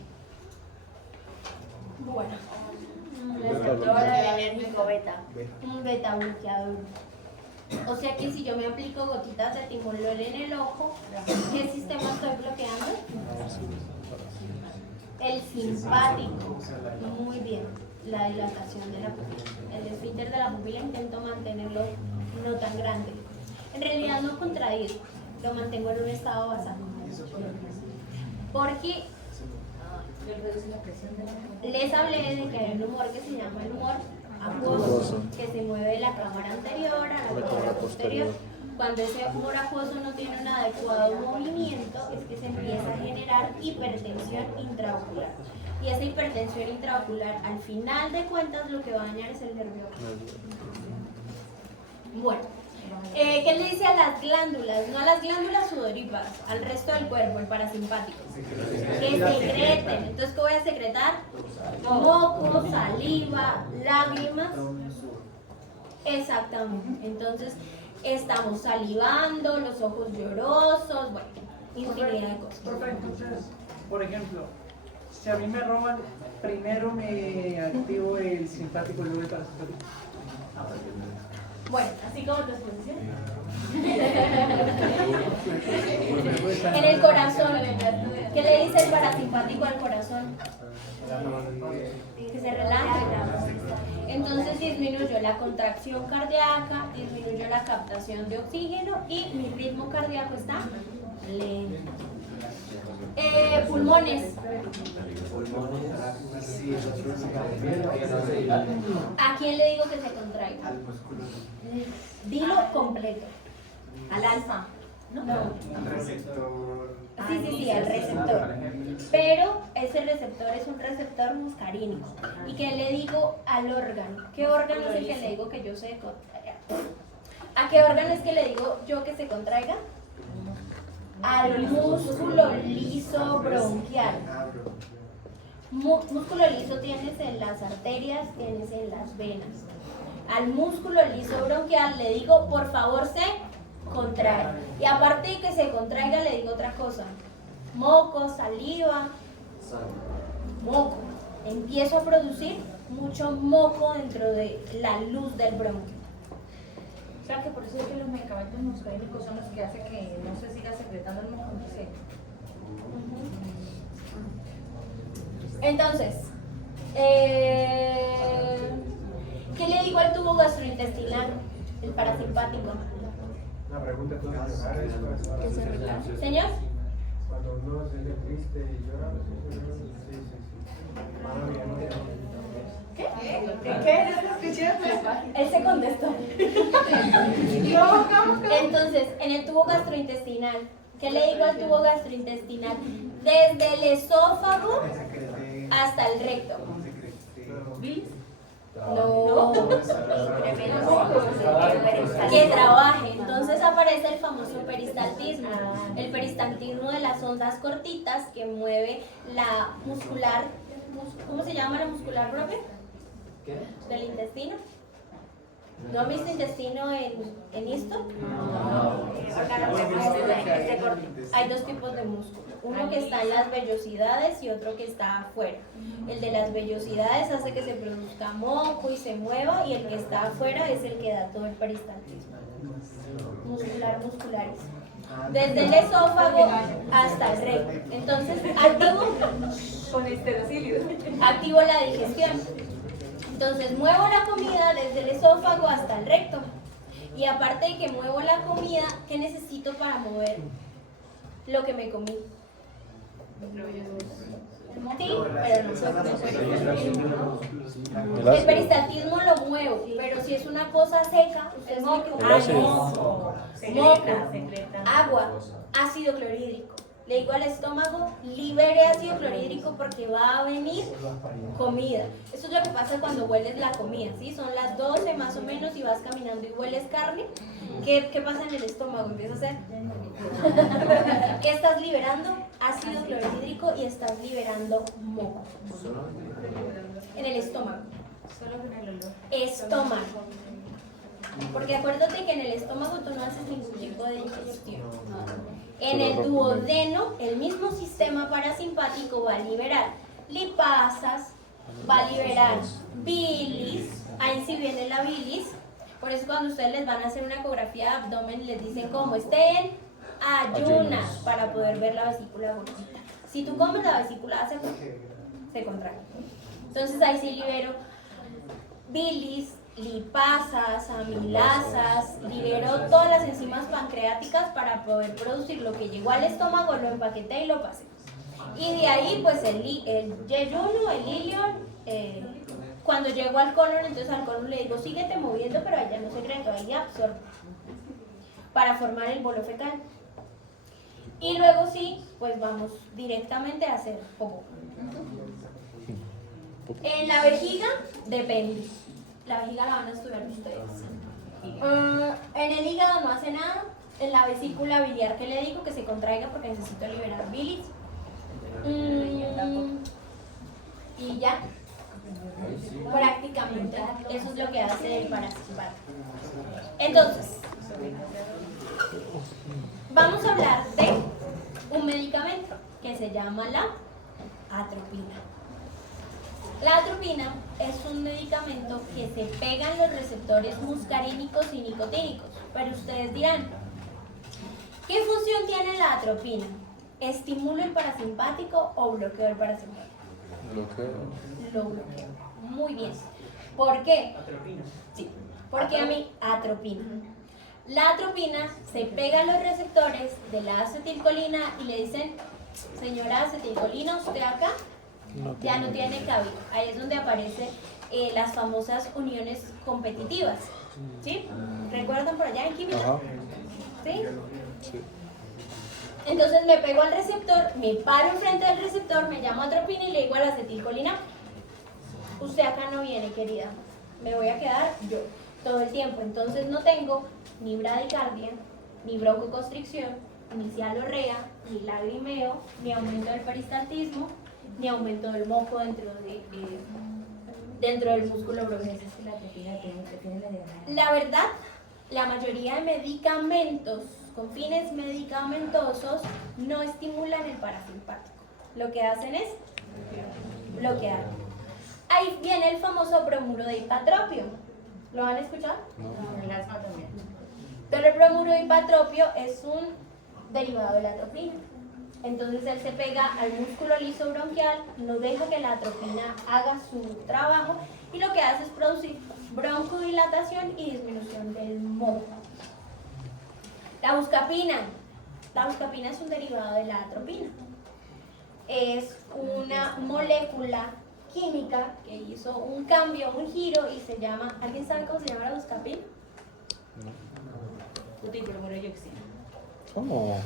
Bueno, Receptor adrenérgico beta. un beta bloqueador. O sea que si yo me aplico gotitas de timolol en el ojo, ¿qué sistema estoy bloqueando? El simpático. Muy bien, la dilatación de la pupila. El esfínter de la pupila intento mantenerlo no tan grande. En realidad no contraído, lo mantengo en un estado basal. Porque les hablé de que hay un humor que se llama el humor acuoso, que se mueve de la cámara anterior a la cámara posterior. Cuando ese humor acuoso no tiene un adecuado movimiento, es que se empieza a generar hipertensión intraocular. Y esa hipertensión intraocular, al final de cuentas, lo que va a dañar es el nervio. Bueno, ¿qué le dice a las glándulas? No a las glándulas sudoríparas, al resto del cuerpo, el parasimpático. Que secreten. Entonces, ¿qué voy a secretar? Moco, saliva, lágrimas. Exactamente. Entonces, estamos salivando, los ojos llorosos, bueno, infinidad de cosas. Profe, entonces, por ejemplo, Si a mí me roban, primero me activo el simpático y luego el parasimpático. Bueno, así como tu exposición. En el corazón, ¿qué le dice el parasimpático al corazón? Que se relaje. Entonces disminuyó la contracción cardíaca, disminuyó la captación de oxígeno y mi ritmo cardíaco está lento. Pulmones. ¿A quién le digo que se contraiga? Dilo completo. Al alfa. No. receptor. Sí, al receptor. Pero ese receptor es un receptor muscarínico. ¿Y qué le digo al órgano? ¿Qué órgano es el que le digo que yo se contraiga? ¿A qué órgano es que le digo yo que se contraiga? Al músculo liso bronquial. Músculo liso tienes en las arterias, tienes en las venas. Al músculo liso bronquial le digo, por favor, se contrae. Y aparte de que se contraiga, le digo otra cosa. Moco, saliva, moco. Empiezo a producir mucho moco dentro de la luz del bronquio. O sea que por eso es que los medicamentos muscarínicos son los que hacen que no se siga secretando el moco. Sí. Entonces, ¿qué le digo al tubo gastrointestinal? El parasimpático. La pregunta es que se relaja. Señor, Cuando uno se siente triste y llora, sí. Ah, bien, ¿qué? Él se contestó. Entonces, en el tubo gastrointestinal, ¿qué le digo al tubo gastrointestinal? Desde el esófago hasta el recto. No. Que trabaje. Entonces aparece el famoso peristaltismo. El peristaltismo de las ondas cortitas que mueve la muscular. ¿Cómo se llama la muscular propia? Del intestino. ¿No han visto intestino en esto? Hay dos tipos de músculo. Uno que está en las vellosidades y otro que está afuera. El de las vellosidades hace que se produzca moco y se mueva, y el que está afuera es el que da todo el peristaltismo. Muscularis. Desde el esófago hasta el recto. Entonces, activo la digestión. Entonces muevo la comida desde el esófago hasta el recto. Y aparte de que muevo la comida, ¿qué necesito para mover lo que me comí? Sí, pero no. El peristaltismo lo muevo, pero si es una cosa seca, es moco, agua, ácido clorhídrico. Le digo al estómago, libere ácido clorhídrico porque va a venir comida. Eso es lo que pasa cuando hueles la comida, ¿sí? Son las 12 más o menos y vas caminando y hueles carne. ¿Qué pasa en el estómago? Empieza a hacer... ¿Qué estás liberando? Ácido clorhídrico, y estás liberando moco. En el estómago. Estómago. Porque acuérdate que en el estómago tú no haces ningún tipo de digestión. En el duodeno, el mismo sistema parasimpático va a liberar lipasas, va a liberar bilis, ahí sí viene la bilis. Por eso cuando ustedes les van a hacer una ecografía de abdomen, les dicen cómo estén ayunas para poder ver la vesícula gordita. Si tú comes, la vesícula se contrae. Entonces ahí sí libero bilis, lipasas, amilasas, libero todas las enzimas pancreáticas para poder producir lo que llegó al estómago, lo empaqueté y lo pasé. Y de ahí pues el yeyuno, el ilion, cuando llego al colon, entonces al colon le digo síguete moviendo, pero allá no secreto, ahí absorbe para formar el bolo fecal. Y luego sí, pues vamos directamente a hacer popó. En la vejiga depende. La vejiga la van a estudiar ustedes. En el hígado no hace nada. En la vesícula biliar, que le digo que se contraiga porque necesito liberar bilis. Y ya. Prácticamente. Eso es lo que hace el parasimpático. Entonces, vamos a hablar de un medicamento que se llama la atropina. La atropina es un medicamento que se pega en los receptores muscarínicos y nicotínicos. Pero ustedes dirán, ¿qué función tiene la atropina? ¿Estimulo el parasimpático o bloqueo el parasimpático? Lo bloqueo. Muy bien. ¿Por qué? Atropina. Sí, porque a mí atropina. La atropina se pega a los receptores de la acetilcolina y le dicen, señora acetilcolina, usted acá ya no tiene cabida. Ahí es donde aparecen las famosas uniones competitivas. ¿Sí? ¿Recuerdan por allá en química? Ajá. ¿Sí? Sí. Entonces me pego al receptor, me paro enfrente del receptor, me llamo atropina y le digo a la acetilcolina, usted acá no viene, querida, me voy a quedar yo todo el tiempo. Entonces no tengo ni bradicardia, ni broncoconstricción, ni cialorrea, ni lagrimeo, ni aumento del peristaltismo, ni aumento del moco dentro del músculo bronquial. La verdad, la mayoría de medicamentos con fines medicamentosos no estimulan el parasimpático. Lo que hacen es bloquear. Ahí viene el famoso bromuro de hipatropio. ¿Lo han escuchado? El asma también. Pero el bromuro de hipatropio es un derivado de la atropina. Entonces él se pega al músculo liso bronquial, no deja que la atropina haga su trabajo y lo que hace es producir broncodilatación y disminución del moco. La buscapina. La buscapina es un derivado de la atropina. Es una molécula química que hizo un cambio, un giro y se llama, ¿alguien sabe cómo se llama la buscapina? Butilbromuro de dioxina. ¿Cómo?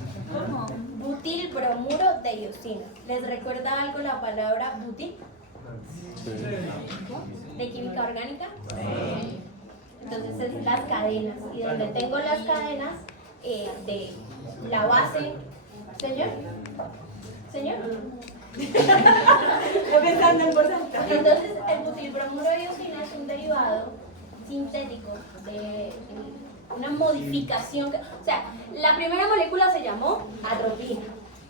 Butilbromuro de dioxina. ¿Les recuerda algo la palabra butil? Sí. ¿De química orgánica? Sí. Entonces es las cadenas. Y donde tengo las cadenas de la base. ¿Señor? ¿Señor? Pensando en voz alta. Entonces el butilbromuro de dioxina es un derivado sintético de una modificación. O sea, la primera molécula se llamó atropina.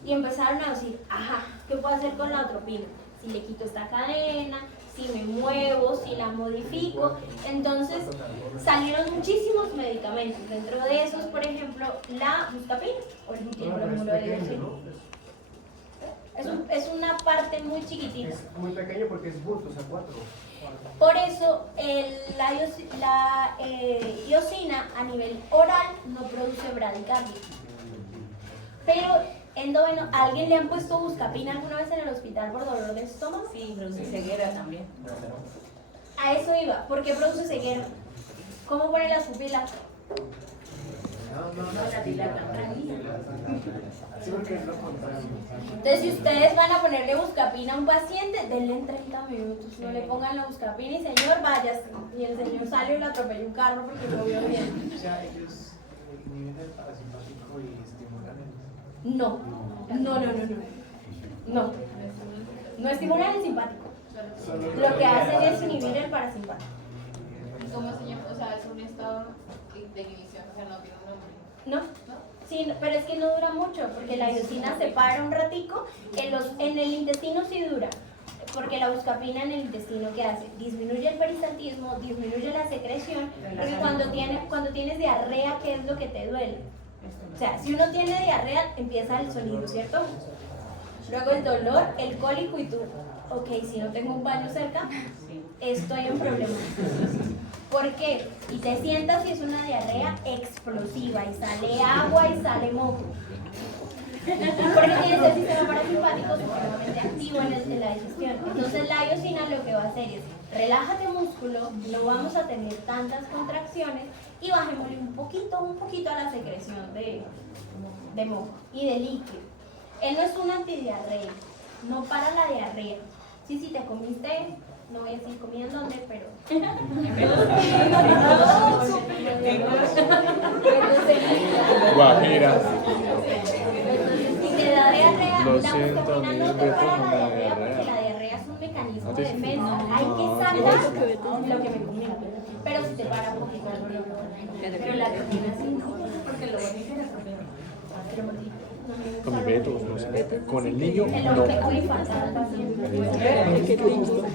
Y empezaron a decir, ajá, ¿qué puedo hacer con la atropina? Si le quito esta cadena, si me muevo, si la modifico. Entonces salieron muchísimos medicamentos. Dentro de esos, por ejemplo, la buscapina o el butilbromuro de dioxina. Es una parte muy chiquitita. Es muy pequeño porque es bulto, o sea, 4. Por eso la iosina a nivel oral no produce bradicardia. Pero endoveno, ¿a alguien le han puesto buscapina alguna vez en el hospital por dolor de estómago? Sí, produce ceguera también. A eso iba. ¿Por qué produce ceguera? ¿Cómo pone las pupilas? No la dilatan, tranquila. Sí, porque es lo contrario. Entonces, si ustedes van a ponerle buscapina a un paciente, denle en 30 minutos. No le pongan la buscapina y señor, váyase. Y el señor sale y le atropella un carro porque no vio bien. O sea, ellos inhiben el parasimpático y estimulan el... No, no. No estimulan el simpático. Lo que hacen es inhibir el parasimpático. ¿Cómo se llama? O sea, es un estado de inhibición, o sea, no tiene un nombre. ¿No? Sí, pero es que no dura mucho, porque la iosina se para un ratico, en el intestino sí dura, porque la buscapina en el intestino, ¿qué hace? Disminuye el peristaltismo, disminuye la secreción, porque cuando tienes diarrea, ¿qué es lo que te duele? O sea, si uno tiene diarrea, empieza el sonido, ¿cierto? Luego el dolor, el cólico y tú, ok, si no tengo un baño cerca, estoy en problemas. ¿Por qué? Y te sientas y es una diarrea explosiva y sale agua y sale moco. Porque tienes el sistema parasimpático supremamente activo en la digestión. Entonces la iosina lo que va a hacer es, relájate músculo, no vamos a tener tantas contracciones y bajémosle un poquito a la secreción de moco y de líquido. Él no es un antidiarrea, no para la diarrea. Sí, si te comiste, no voy a decir comida en dónde, pero... Guajira. Si te da diarrea, Lo la siento, buscapina mi no te Beto, para no la me da diarrea porque diarrea. la diarrea es un mecanismo ¿A de ti? defensa. Hay que No, sacar lo que me comí. Pero si te para un poquito, pero la atropina sí, no. Porque lo bonito es la propiedad. Con mi método, no sé. Con el niño, El no. hombre que puede infartar al paciente. Yo estaba pensando.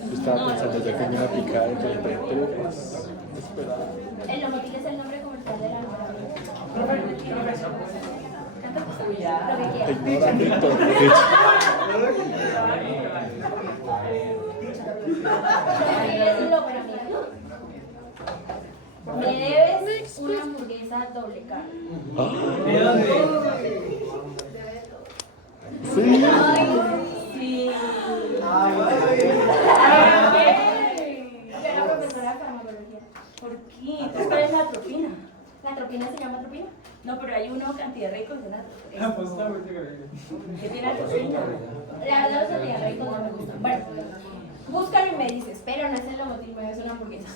Yo estaba pensando, ya que me iba a picar el frente, pero pues, esperaba. El lomotil es el nombre comercial de la loperamida. Lo que quieras. Ignora, Víctor. ¿Qué es loperamida? Me debes una hamburguesa doble carne. Sí. Ay, sí. Yo era profesora de farmacología. ¿Por qué? Entonces, ¿cuál es la atropina? ¿La atropina se llama atropina? No, pero hay una cantidad de ricos de la ¿Qué tiene atropina? La verdad, los diarreicos no me gustan. Bueno, búscalo y me dices, pero no es el lomotil, me ves una hamburguesa.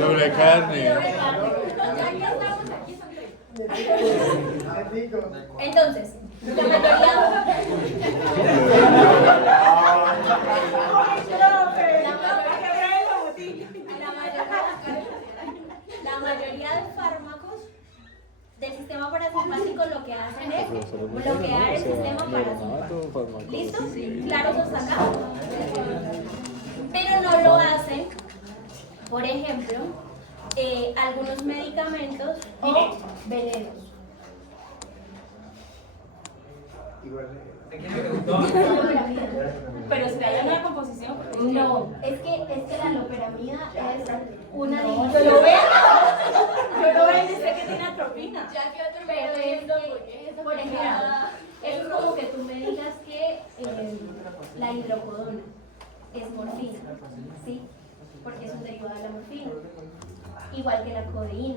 Doble carne. Ya que estamos aquí, son tres. Entonces, la mayoría. La mayoría de fármacos del sistema parasimpático lo que hacen es bloquear el sistema parasimpático. ¿Listo? ¿Claros hasta acá? Pero no lo hacen, por ejemplo, algunos medicamentos o venenos. Pero si hay una composición. No, es que la loperamida es una Yo división. lo veo. Yo lo veo y sé que tiene atropina. Ya que otro Pero es viendo, que, porque es por ejemplo, es como que tú me digas que la hidrocodona es morfina, ¿sí? Porque es un derivado de la morfina, igual que la codeína.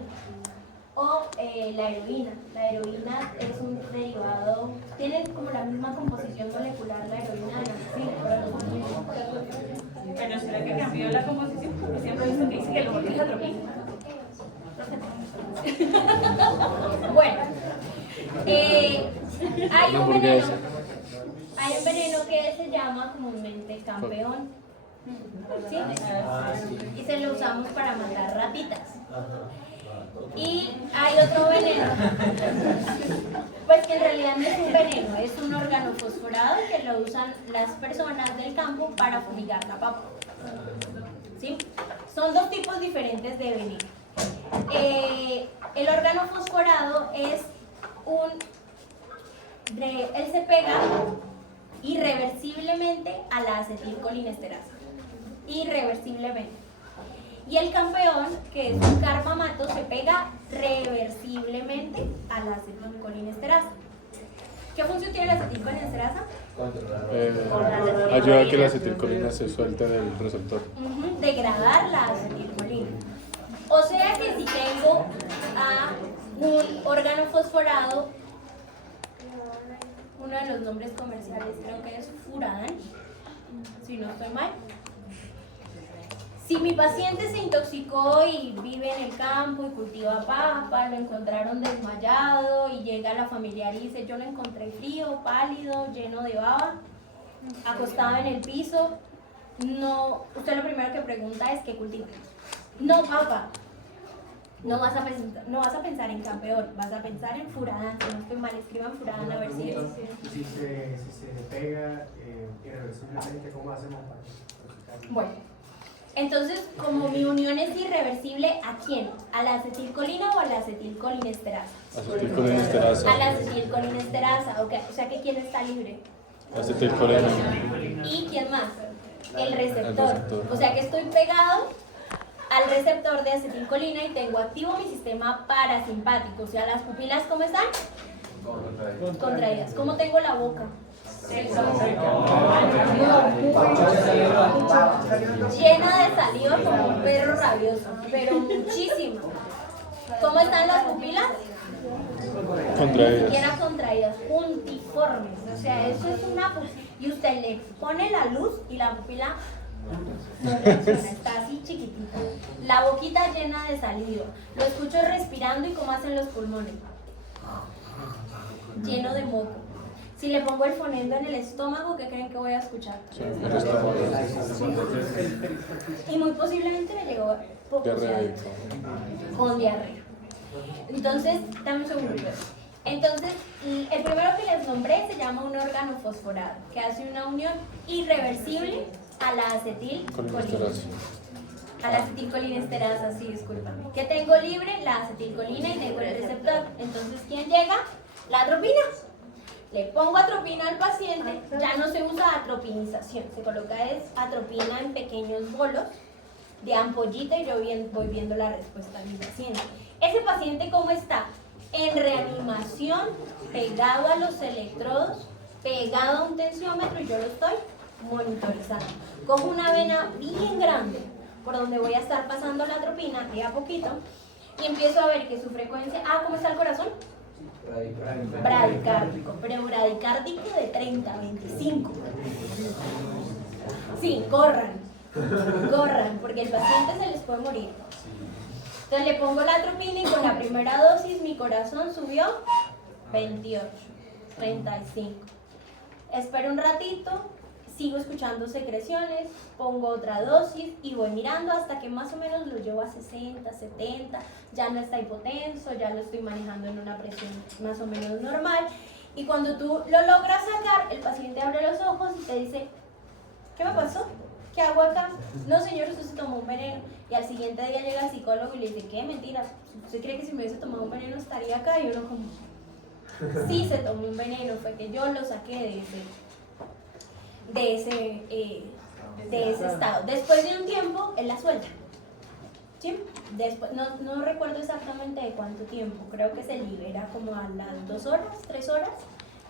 O la heroína. La heroína es un derivado, tiene como la misma composición molecular la heroína de la morfina, pero no son mismos. Pero será que cambió la composición, porque siempre he visto que dice que lo es la atropina. Bueno, hay un veneno que se llama comúnmente campeón, ¿sí? Y se lo usamos para matar ratitas. Y hay otro veneno, pues que en realidad no es un veneno, es un organofosforado que lo usan las personas del campo para fumigar la papa. ¿Sí? Son dos tipos diferentes de veneno. El organofosforado es él se pega irreversiblemente a la acetilcolinesterasa. Irreversiblemente. Y el campeón, que es un carbamato, se pega reversiblemente a la acetilcolinesterasa. ¿Qué función tiene la acetilcolinesterasa? Ayuda a que la acetilcolina se suelte del receptor. Degradar la acetilcolina. O sea que si tengo a un órgano fosforado, uno de los nombres comerciales creo que es Furadan, si no estoy mal. Si mi paciente se intoxicó y vive en el campo y cultiva papa, lo encontraron desmayado y llega la familiar y dice, yo lo encontré frío, pálido, lleno de baba, acostado en el piso, no, usted lo primero que pregunta es ¿qué cultiva? No, papa. No vas a pensar en campeón, vas a pensar en Furadan. Si no estoy mal, escriban Furadan a ver si es. Si se pega irreversiblemente, ¿cómo hacemos para intoxicarlo? Bueno, entonces, como mi unión es irreversible, ¿a quién? ¿A la acetilcolina o a la acetilcolinesterasa? Acetilcolinesterasa. A la acetilcolinesterasa, ok. O sea que ¿quién está libre? Acetilcolina. ¿Y quién más? El receptor. O sea que estoy pegado al receptor de acetilcolina y tengo activo mi sistema parasimpático. O sea, las pupilas, ¿cómo están? Contraídas. ¿Cómo tengo la boca? Llena de saliva como un perro rabioso, pero muchísima. ¿Cómo están las pupilas? Ni Contraídas. siquiera contraídas, puntiformes. O sea, eso es una y usted le pone la luz y la pupila no reacciona, está así chiquitita. La boquita llena de saliva. Lo escucho respirando y cómo hacen los pulmones. Lleno de moco. Si le pongo el fonendo en el estómago, ¿qué creen que voy a escuchar? Sí, el estómago. Y muy posiblemente me llegó Diarrea. con diarrea. Entonces, dame un segundo. Entonces, el primero que les nombré se llama un órgano fosforado, que hace una unión irreversible a la acetilcolina. A la acetilcolinesterasa, sí, discúlpame. Que tengo libre la acetilcolina y tengo el receptor. Entonces, ¿quién llega? La atropina. Le pongo atropina al paciente, ya no se usa atropinización, se coloca atropina en pequeños bolos de ampollita y yo voy viendo la respuesta de mi paciente. Ese paciente, ¿cómo está? En reanimación, pegado a los electrodos, pegado a un tensiómetro y yo lo estoy monitorizando. Cojo una vena bien grande por donde voy a estar pasando la atropina de a poquito y empiezo a ver que su frecuencia, ¿cómo está el corazón? Bradicárdico, pero bradicárdico de 30, 25. Sí, corran, porque el paciente se les puede morir. Entonces le pongo la atropina y con la primera dosis mi corazón subió 28, 35. Espero un ratito, sigo escuchando secreciones, pongo otra dosis y voy mirando hasta que más o menos lo llevo a 60, 70, ya no está hipotenso, ya lo estoy manejando en una presión más o menos normal. Y cuando tú lo logras sacar, el paciente abre los ojos y te dice, ¿qué me pasó? ¿Qué hago acá? No, señor, usted se tomó un veneno. Y al siguiente día llega el psicólogo y le dice, ¿qué? Mentira. ¿Usted cree que si me hubiese tomado un veneno estaría acá? Y uno como, sí, se tomó un veneno, fue que yo lo saqué de ese estado. Después de un tiempo, él la suelta. ¿Sí? Después, no recuerdo exactamente de cuánto tiempo, creo que se libera como a las 2 horas, 3 horas.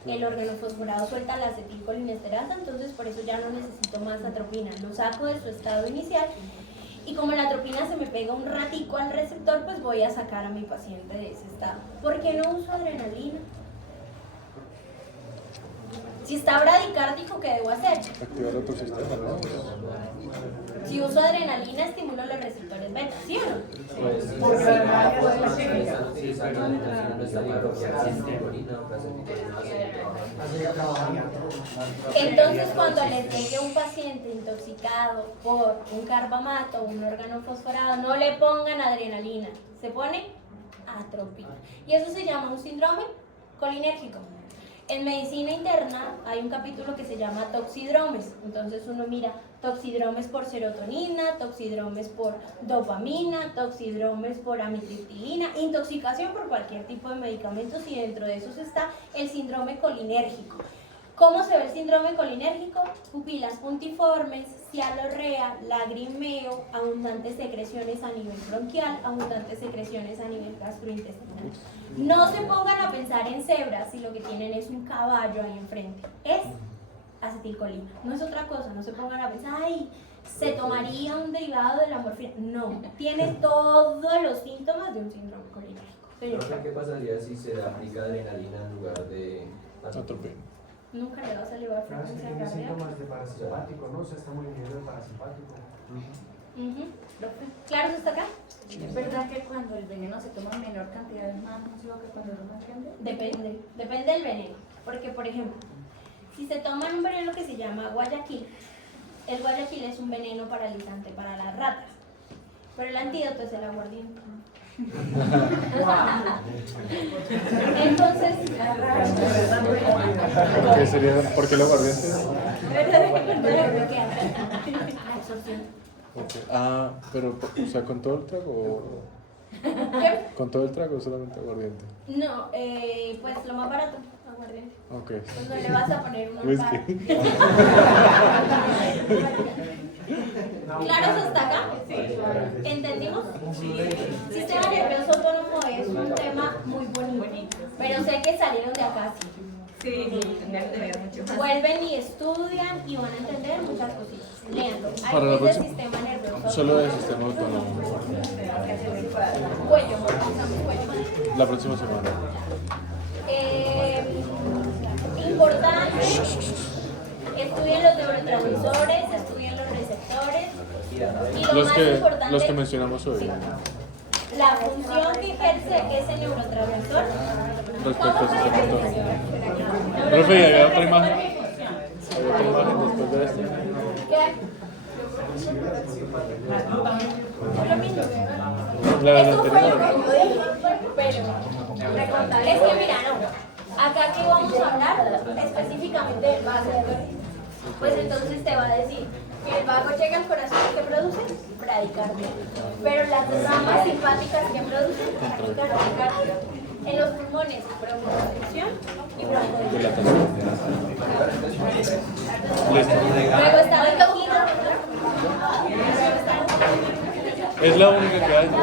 El órgano fosforado suelta la acetilcolinesterasa, entonces por eso ya no necesito más atropina. Lo saco de su estado inicial y como la atropina se me pega un ratico al receptor, pues voy a sacar a mi paciente de ese estado. ¿Por qué no uso adrenalina? Si está bradicárdico, ¿qué debo hacer? Activar otro sistema, ¿no? Si uso adrenalina, estimulo los receptores beta, ¿sí o no? Pues, Porque además puede no Entonces, cuando les llegue un paciente intoxicado por un carbamato o un órgano fosforado, no le pongan adrenalina, se pone atropina. Y eso se llama un síndrome colinérgico. En medicina interna hay un capítulo que se llama toxidromes. Entonces uno mira toxidromes por serotonina, toxidromes por dopamina, toxidromes por amitriptilina, intoxicación por cualquier tipo de medicamentos y dentro de esos está el síndrome colinérgico. ¿Cómo se ve el síndrome colinérgico? Pupilas puntiformes, cialorrea, lagrimeo, abundantes secreciones a nivel bronquial, abundantes secreciones a nivel gastrointestinal. No se pongan a pensar en cebras si lo que tienen es un caballo ahí enfrente. Es acetilcolina, no es otra cosa. No se pongan a pensar, ay, se tomaría un derivado de la morfina. No, tiene todos los síntomas de un síndrome colinérgico. ¿Qué pasaría si se le aplica adrenalina en lugar de Atropina. Nunca le vas a elevar Claro, si frecuencia tiene cardíaca. síntomas de parasimpático, ¿no? Se está muriendo de parasimpático. ¿Claro eso está acá? ¿Es verdad que cuando el veneno se toma en menor cantidad es más nocivo que cuando es más grande? Depende del veneno. Porque, por ejemplo, si se toman un veneno que se llama Guayaquil, el Guayaquil es un veneno paralizante para las ratas, pero el antídoto es el aguardiente. Entonces, ¿Por qué los aguardientes? Okay. Pero, o sea, ¿con todo el trago o...? ¿Qué? ¿Con todo el trago o solamente aguardiente? No, pues lo más barato, aguardiente. Ok. Pues no le vas a poner una Whisky. ¿Claro eso hasta acá? Sí. ¿Entendimos? Sistema nervioso autónomo es un tema muy bonito, pero sé que salieron de acá sí. Sí, tendría que tener mucho más. Vuelven y estudian y van a entender muchas cositas. Léanlo. Para la Ahí es del próxima- sistema nervioso. Solo del sistema autónomo. Cuello, usamos cuello. La próxima semana. Importante, estudien los neurotransmisores, estudien los receptores y lo más importante, Los que mencionamos hoy. sí. la función que ejerce ese neurotransmisor. Respecto al sistema entorno. Profe, ¿y había otra imagen? ¿Había otra imagen después de esto? Lo mismo. La Eso fue anterior. lo que yo dije, pero es que mira, no. Acá que vamos a hablar específicamente del vago. Pues entonces te va a decir que el vago llega al corazón que produce bradicardia. Pero las ramas simpáticas que producen taquicardia. En los pulmones, broncoconstricción y broncoconstricción. Listo. Luego está el coquino. Es la única que hay. No,